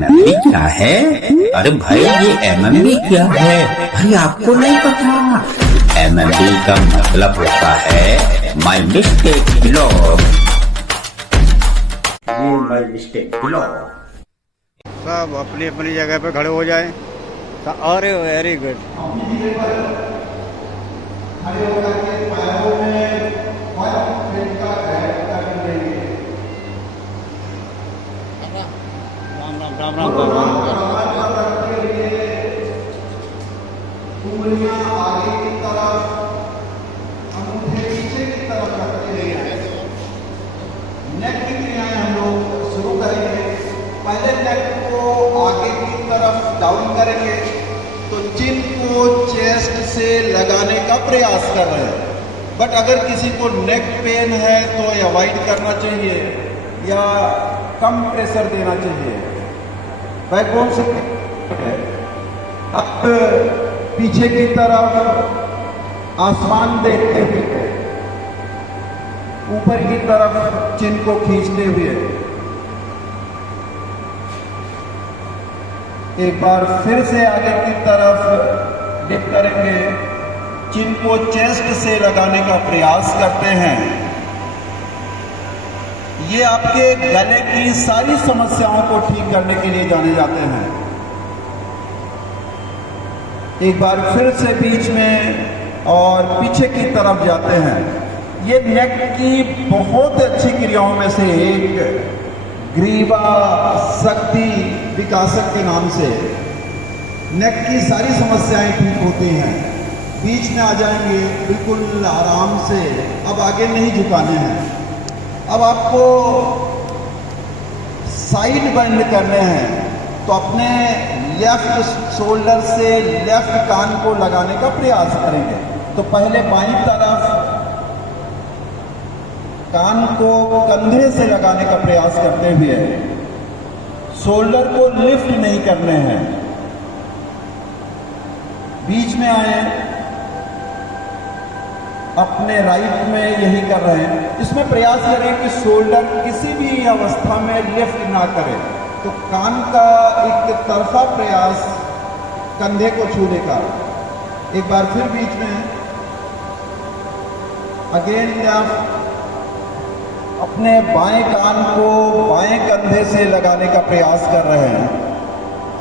MMB क्या है? अरे भाई ये एमएमबी क्या है? अरे आपको नहीं पता? एमएमबी का मतलब होता है माई मिस्टेक ब्लॉग। ये माई मिस्टेक ब्लॉग। सब अपनी अपनी जगह पे खड़े हो जाए। अरे वेरी गुड। राम राम राम राम। उंगलियां आगे की तरफ, अंगूठे पीछे की तरफ रखते हैं। नेक की क्रियाएं हम लोग शुरू करेंगे। पहले नेक को आगे की तरफ डाउन करेंगे तो चिन को चेस्ट से लगाने का प्रयास कर रहे हैं। बट अगर किसी को नेक पेन है तो अवॉइड करना चाहिए या कम प्रेशर देना चाहिए। बैकबोन से अब पीछे की तरफ आसमान देखते हुए, ऊपर की तरफ चिन को खींचते हुए एक बार फिर से आगे की तरफ डिप करेंगे। चिन को चेस्ट से लगाने का प्रयास करते हैं। ये आपके गले की सारी समस्याओं को ठीक करने के लिए जाने जाते हैं। एक बार फिर से बीच में और पीछे की तरफ जाते हैं। ये नेक की बहुत अच्छी क्रियाओं में से एक ग्रीवा शक्ति विकासक के नाम से नेक की सारी समस्याएं ठीक होती हैं। बीच में आ जाएंगे बिल्कुल आराम से। अब आगे नहीं झुकाने हैं। अब आपको साइड बेंड करने हैं तो अपने लेफ्ट शोल्डर से लेफ्ट कान को लगाने का प्रयास करेंगे। तो पहले बाईं तरफ कान को कंधे से लगाने का प्रयास करते हुए शोल्डर को लिफ्ट नहीं करने हैं। बीच में आए, अपने राइट में यही कर रहे हैं। इसमें प्रयास करें कि शोल्डर किसी भी अवस्था में लिफ्ट ना करे। तो कान का एक तरफा प्रयास कंधे को छूने का। एक बार फिर बीच में अगेन लेफ्ट, अपने बाएं कान को बाएं कंधे से लगाने का प्रयास कर रहे हैं।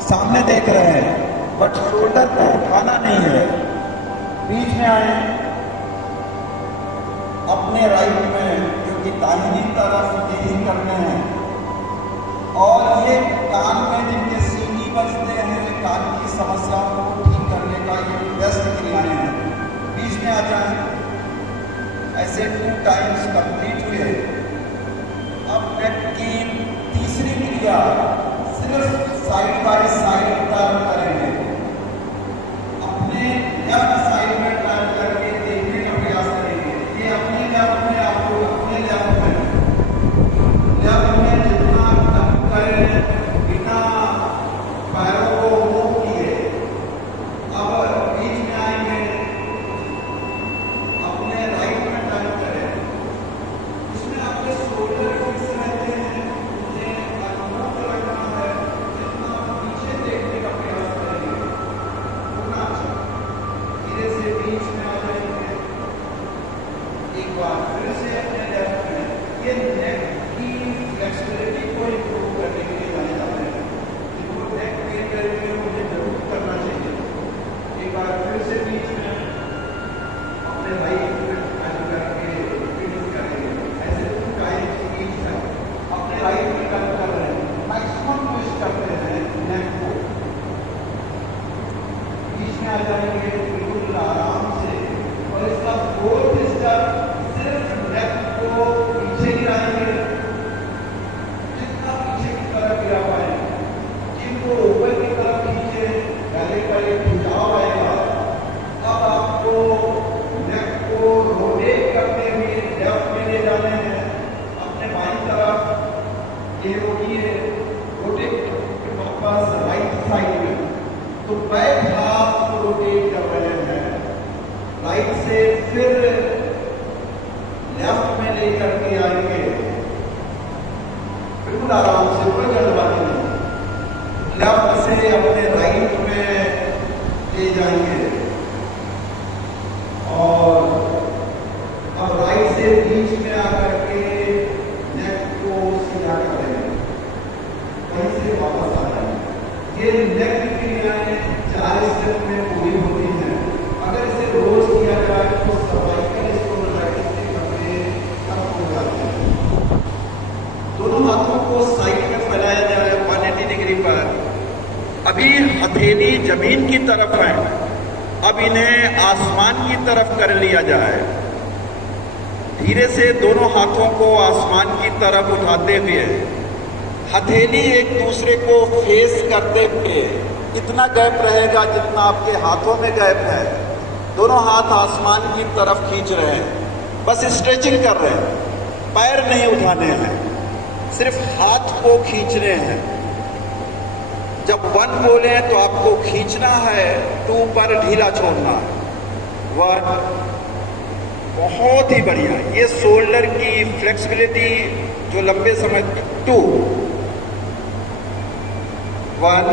सामने देख रहे हैं बट शोल्डर को उठाना नहीं है। बीच में आए, अपने राइट में क्योंकि दाहिनी तरफ यही करने हैं। और ये कान में जिनके सीटी बजते हैं, कान की समस्याओं को ठीक करने का ये बेस्ट क्रियाएं हैं। बीच में आ जाए, ऐसे 2 टाइम्स कंप्लीट हुए। अब नेक की तीसरी क्रिया सिर्फ साइड बाय साइड टर्न करेंगे। अपने लेफ्ट साइड में टर्न करके देखने का प्रयास करेंगे। ये अपने लेफ्ट में, आपको अपने लेफ्ट में जितना टर्न करें बिना पैरों को मूव किए। अब बीच में आएंगे, अपने राइट में टर्न करें। इसमें आपके शोल्डर फिक्स रहते हैं। मुझे अनुभव रखना है, जितना पीछे से अपने राइट में ले जाएंगे और अब राइट से बीच में आकर के नेक को सीधा कर देंगे, वहीं से वापस आ जाएंगे। ये नेक की क्रियाएं 4 स्टेप में पूरी होती हैं। अगर इसे रोज किया जाए तो सर्वाइकल स्पॉन्डिलाइटिस के खतरे कम हो जाते हैं। दोनों हाथों को साइड में फैलाया जाए 180 डिग्री पर। अभी हथेली जमीन की तरफ है, अब इन्हें आसमान की तरफ कर लिया जाए। धीरे से दोनों हाथों को आसमान की तरफ उठाते हुए हथेली एक दूसरे को फेस करते हुए, इतना गैप रहेगा जितना आपके हाथों में गैप है। दोनों हाथ आसमान की तरफ खींच रहे हैं, बस स्ट्रेचिंग कर रहे हैं, पैर नहीं उठाने हैं, सिर्फ हाथ को खींच रहे हैं। जब 1 बोले तो आपको खींचना है, 2 पर ढीला छोड़ना है। 1, बहुत ही बढ़िया। ये शोल्डर की फ्लेक्सिबिलिटी जो लंबे समय 2, 1,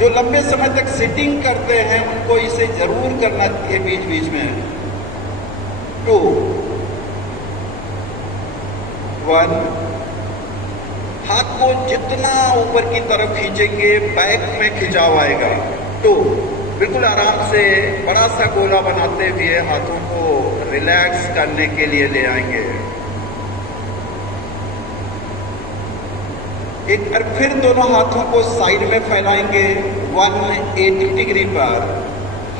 जो लंबे समय तक सिटिंग करते हैं उनको इसे जरूर करना चाहिए बीच बीच में। 2, 1, हाथ को जितना ऊपर की तरफ खींचेंगे बैक में खिंचाव आएगा। 2, बिल्कुल आराम से बड़ा सा गोला बनाते हुए हाथों को रिलैक्स करने के लिए ले आएंगे। एक बार फिर दोनों हाथों को साइड में फैलाएंगे 180 डिग्री पर।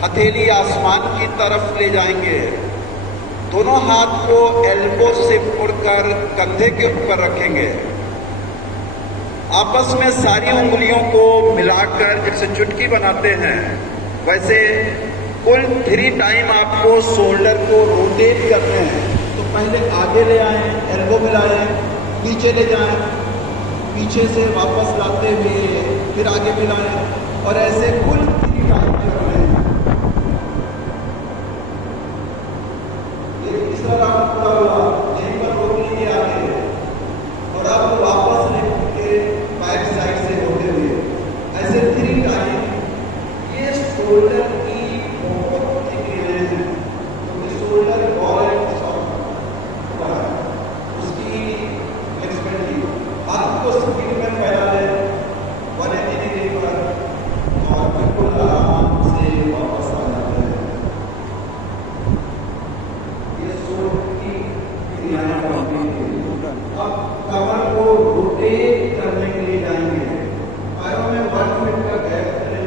हथेली आसमान की तरफ ले जाएंगे। दोनों हाथ को एल्बो से मुड़कर कंधे के ऊपर रखेंगे। आपस में सारी उंगलियों को मिलाकर जैसे चुटकी बनाते हैं वैसे कुल 3 टाइम आपको शोल्डर को रोटेट करने हैं। तो पहले आगे ले आए, एल्बो मिलाएं, पीछे ले जाएं, पीछे से वापस लाते हुए फिर आगे मिलाएं और ऐसे कुल 3 टाइम कर रहे हैं। ये तीसरा राउंड पूरा हुआ, यहीं पर रोक लीजिए आगे और अब वापस लेके बैक साइड से होते हुए ऐसे 3 टाइम। ये शोल्डर की बहुत क्रियाएं हैं, क्योंकि शोल्डर बॉल एंड सॉफ्ट उसकी फ्लेक्सिबिलिटी। हाथ को स्पीड में फैला ले 180 डिग्री पर और बिल्कुल आराम से वापस आ जाते हैं। ये शोल्डर की क्रियाएं होती हैं। अब कमर को रोटेट करने के लिए जाएंगे। पैरों में 1 फीट का गैप करें।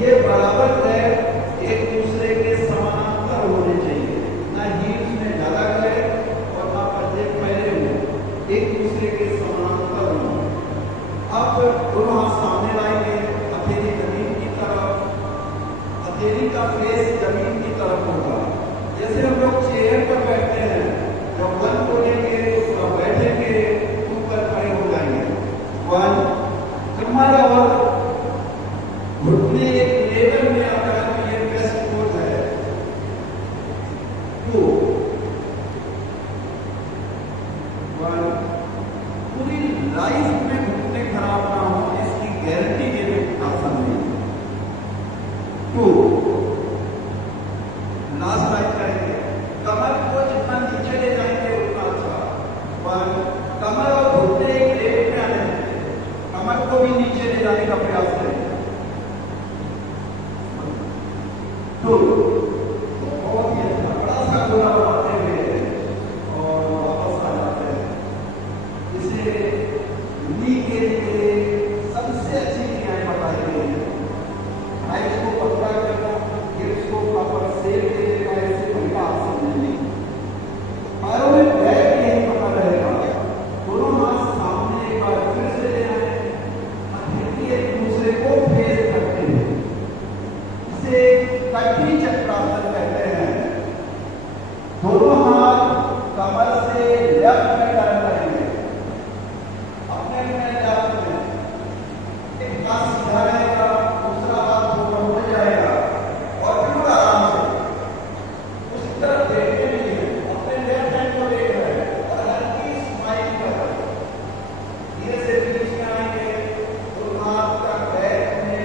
ये बराबर गैप एक दूसरे के समानांतर होने चाहिए, ना हील्स में ज्यादा गैप और ना पंजे फैले हुए, एक दूसरे के समानांतर हो। अब दोनों हाथ सामने लाएंगे, हथेली जमीन की तरफ, हथेली का फेस जमीन की तरफ होगा। जैसे हम लोग चेयर पर बैठते हैं, जब 1 बोलेंगे तो बैठेंगे, 2 पर खड़े हो जाएंगे। 1, हमारा और घुटने एक लेवल में आता है तो ये बेस्ट पोज है। 2, 1, पूरी लाइफ में घुटने खराब ना हो इसकी गारंटी देने आसान नहीं। 2, लास्ट टाइम करेंगे। कमर को जितना नीचे ले जाएंगे उतना अच्छा। 1, कमर और घुटने एक लेवल में आने देंगे, कमर को भी नीचे ले जाने का प्रयास करें। 2, बहुत ही अच्छा बड़ा सा गोला बनाते हुए और वापस आ जाते हैं। इसे नी के लिए सबसे अच्छी क्रियाएं बताई गई हैं। हाइट को पतला करना, हिप्स को प्रॉपर शेप देने का, ऐसे बढ़िया आसन नहीं। पैरों में बैक यही पता रहेगा। दोनों हाथ सामने एक बार फिर से ले आए, हथेली एक दूसरे को फेस करते हैं। इसे कटी चक्रासन कहते हैं। दोनों हाथ कमर से लेफ्ट में टर्न करेंगे, अपने लेफ्ट में। एक हाथ सीधा रहेगा, दूसरा हाथ ऊपर हो जाएगा और बिल्कुल आराम से उस तरफ देखते नहीं है, अपने लेफ्ट हैंड को देख रहे हैं और हल्की स्माइल कर रहे हैं। धीरे से बीच में आएंगे, दोनों हाथ का बैक में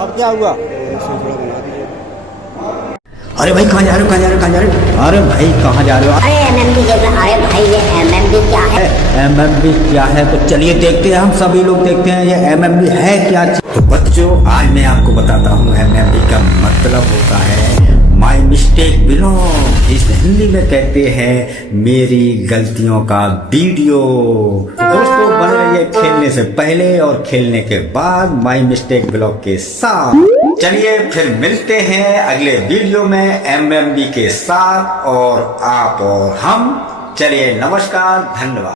अब क्या हुआ? अरे भाई कहाँ जा रहे हो, कहाँ जा रहे हो, कहाँ जा रहे हो? अरे भाई कहाँ जा रहे हो? अरे एमएमबी जैसा, अरे भाई ये एमएमबी क्या है? एमएमबी क्या है? तो चलिए देखते हैं, हम सभी लोग देखते हैं ये एमएमबी है क्या चीज। तो बच्चों आज मैं आपको बताता हूँ एमएमबी का मतलब होता है माई मिस्टेक बिलोंग। इस हिंदी में कहते हैं मेरी गलतियों का वीडियो। दोस्तों बन रही है खेलने से पहले और खेलने के बाद माई मिस्टेक ब्लॉग के साथ। चलिए फिर मिलते हैं अगले वीडियो में एमएमबी के साथ, और आप और हम। चलिए नमस्कार, धन्यवाद।